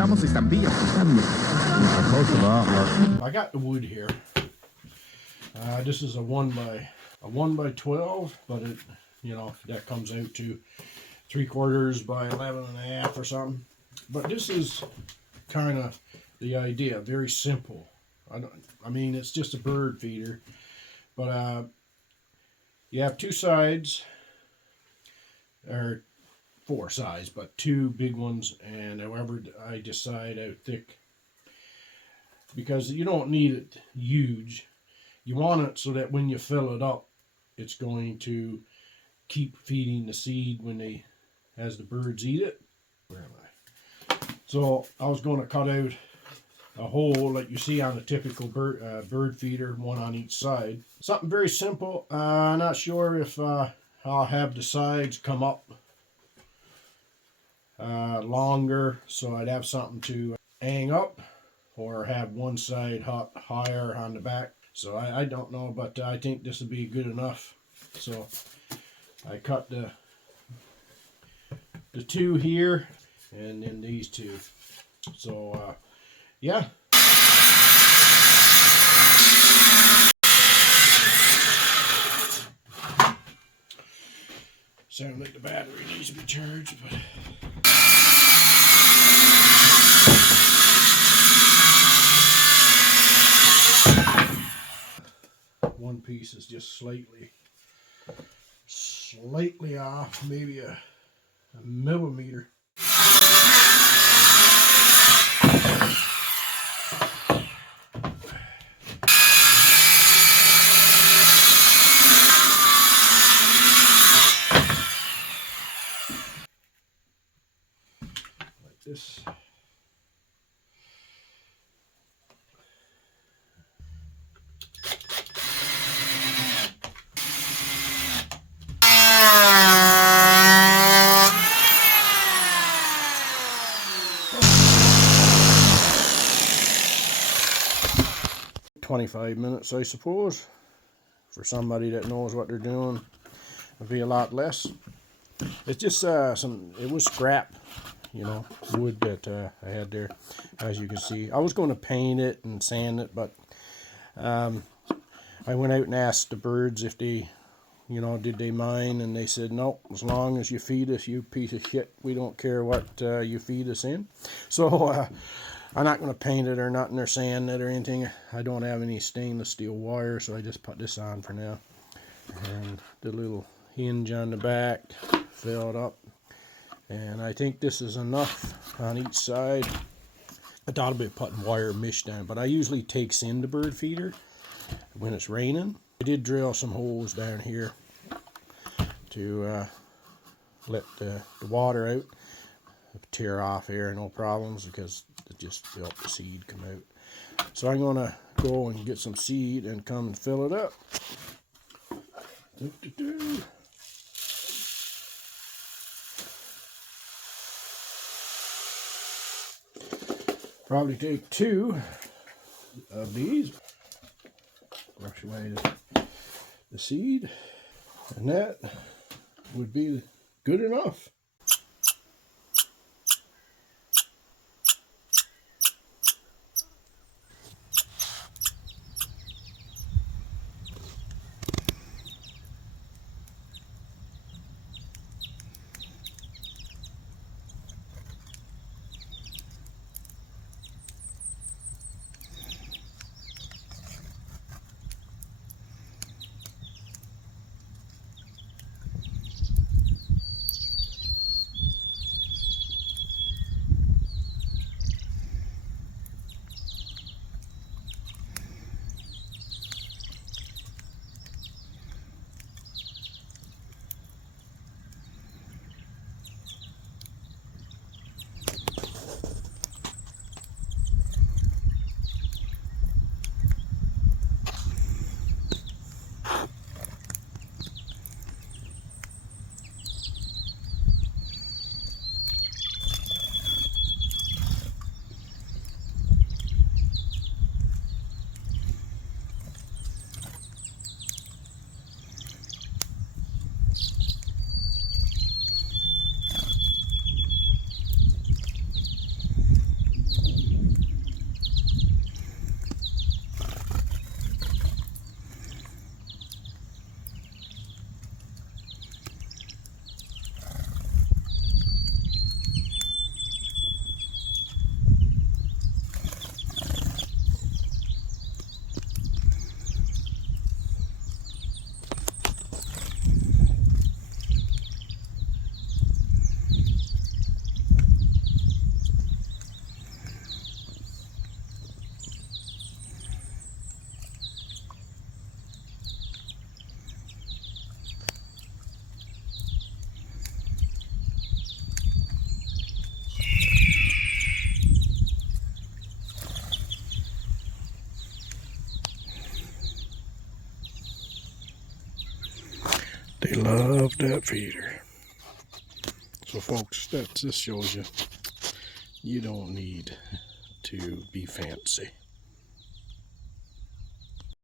I got the wood here. This is a 1 by 12, but it, you know, that comes out to 3/4 by 11.5 or something. But this is kind of the idea. Very simple. I mean, it's just a bird feeder, but you have two sides, or 4 sides, but 2 big ones, and however I decide how thick, because you don't need it huge. You want it so that when you fill it up, it's going to keep feeding the seed as the birds eat it. Where am I? So I was going to cut out a hole like you see on a typical bird feeder, one on each side. Something very simple. Not sure if I'll have the sides come up longer, so I'd have something to hang up, or have one side higher on the back. So I don't know, but I think this would be good enough. So I cut the 2 here, and then these 2. So yeah. Sounds like the battery needs to be charged, but one piece is just slightly off, maybe a millimeter. Like this. 25 minutes, I suppose. For somebody that knows what they're doing, it'll be a lot less. It's just it was scrap, you know, wood that I had there, as you can see. I was going to paint it and sand it, but I went out and asked the birds if they, you know, did they mind, and they said no, as long as you feed us, you piece of shit, we don't care what you feed us in. So I'm not going to paint it or nothing or sand it or anything. I don't have any stainless steel wire, so I just put this on for now. And the little hinge on the back filled up, and I think this is enough on each side. I thought about putting wire mesh down, but I usually takes in the bird feeder when it's raining. I did drill some holes down here to let the water out, tear off here, no problems, because it just helped the seed come out. So I'm gonna go and get some seed and come and fill it up. Probably take 2 of these, brush away the seed, and that would be good enough. They love that feeder. So folks, that just shows you, you don't need to be fancy.